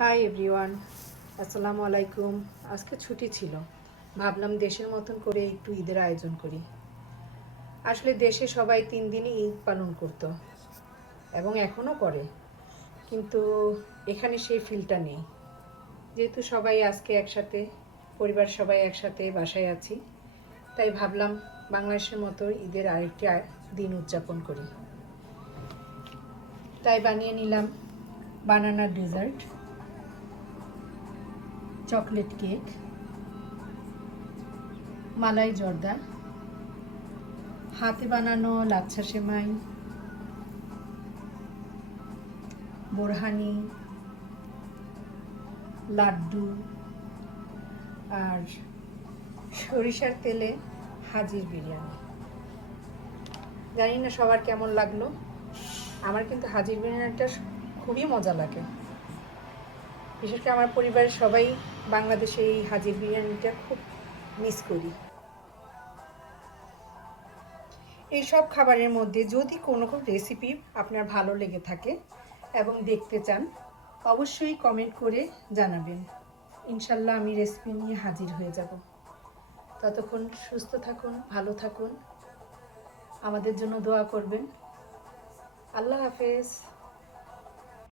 Hi everyone, আসসালামু আলাইকুম। আজকে ছুটি ছিল, ভাবলাম দেশের মতন করে একটু ঈদের আয়োজন করি। আসলে দেশে সবাই 3 দিনই ঈদ পালন করত এবং এখনও করে, কিন্তু এখানে সেই ফিলটা নেই। যেহেতু সবাই আজকে একসাথে, পরিবার সবাই একসাথে বাসায় আছি, তাই ভাবলাম বাংলাদেশের মতো ঈদের আরেকটি দিন উদযাপন করি। তাই বানিয়ে নিলাম বানানা ডেজার্ট, চকলেট কেক, মালাই জর্দা, হাতে বানানো লাচ্ছা সেমাই, বোরহানি, লাড্ডু আর সরিষার তেলে হাজির বিরিয়ানি। জানি না সবার কেমন লাগলো, আমার কিন্তু হাজির বিরিয়ানিটা খুবই মজা লাগে। বিশেষ করে আমার পরিবারের সবাই বাংলাদেশে এই হাজির বিরিয়ানিটা খুব মিস করি। এই সব খাবারের মধ্যে যদি কোনো রেসিপি আপনার ভালো লেগে থাকে এবং দেখতে চান, অবশ্যই কমেন্ট করে জানাবেন। ইনশাল্লাহ আমি রেসিপি নিয়ে হাজির হয়ে যাব। ততক্ষণ সুস্থ থাকুন, ভালো থাকুন, আমাদের জন্য দোয়া করবেন। আল্লাহ হাফেজ।